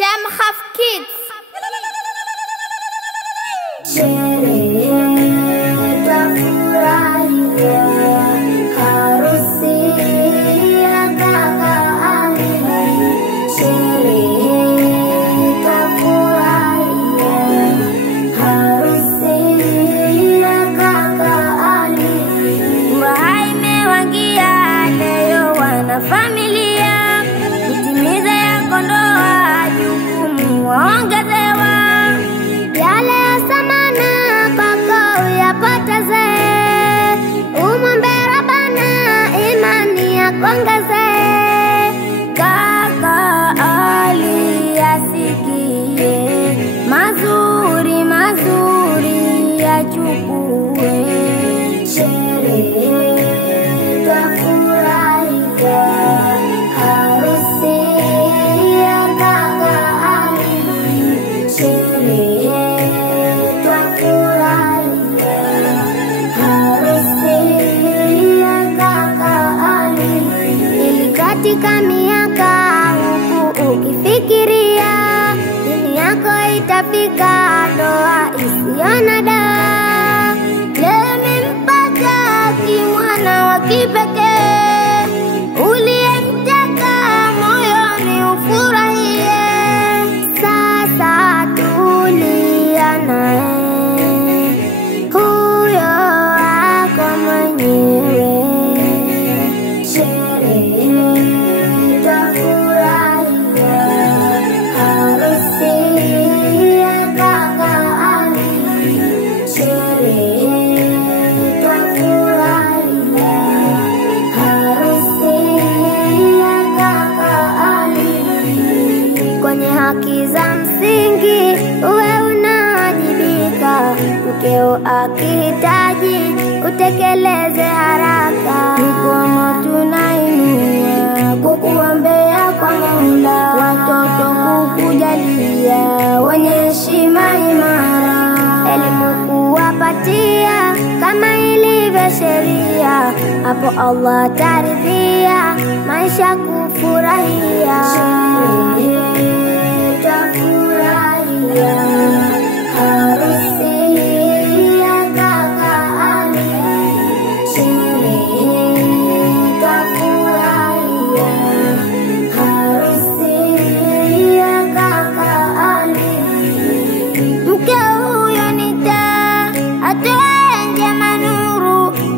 Shamkhaf Kids. Familia itimiza yako ndoa, jukumu waongezewa, yale ya samana kwako uyapoteze, umwombe Rabbana imani yakuongeze. Kaka Ali asikie mazuri mazuri yachukue, sherehe katika miaka huku ukifikiria dini yako itafika, ndoa isiyo na dawa. Leo nimempata kimwana wa kipekee, uliyemteka moyoni ufurahie. Sasa tulia naye, huyo wako mwenyewe. Kwenye haki za msingi uwe unawajibika, mkeo akihitaji utekeleze haraka. Mikono tunainua kukuombea kwa Mola, watoto kukujalia wenye heshima imara, elimu kuwapatia kama ilivyo sheria, hapo Allah ataridhia, maisha kufurahia.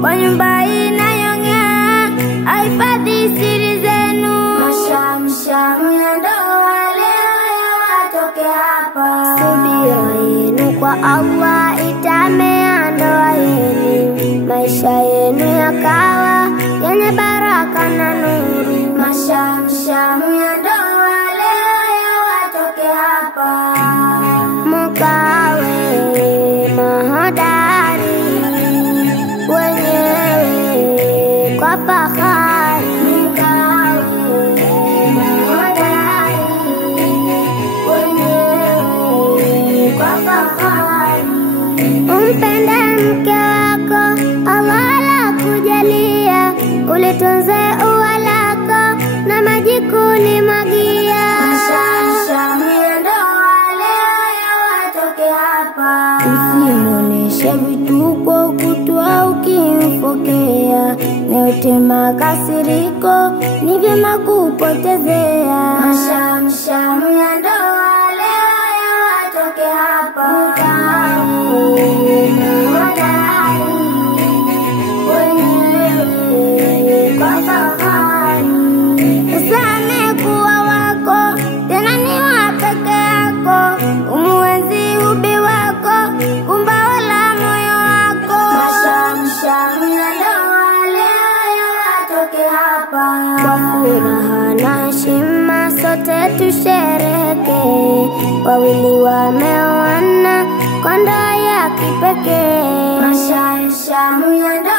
Kwa nyumba inayong'aa, ahifadhi siri zenu. Mashamsham ya ndoa leo yawatoke hapa, subira yenu kwa Allah itamea ndoa yenu, maisha yenu yakawa yenye baraka na nuru. Mashamsham ya ndoa leo yawatoke hapa, mukawe mahodari wenyewe kwa fahari, mkawe mahodari wenyewe kwa fahari. Umpende mke wako, Allah alakujalia, ulitunze ua lako na maji kulimwagia. Mashamsham ya ndoa leo yawatoke hapa, usimwoneshe vituko kutwa ukimfokea, yote makasiriko ni vyema kupotezea. Mashamsham ya ndoa leo yawatoke hapa, wenyewe kwa fahari. Usame kuwa wako tena ni wa peke yako, umuenzi ubi wako kumbao la moyo wako. Mashamsham ya ndoa leo yawatoke hapa, kwa furaha na heshima sote tushereheke, wawili wameoana kwa ndoa ya kipekee. Mashamsham ya ndoa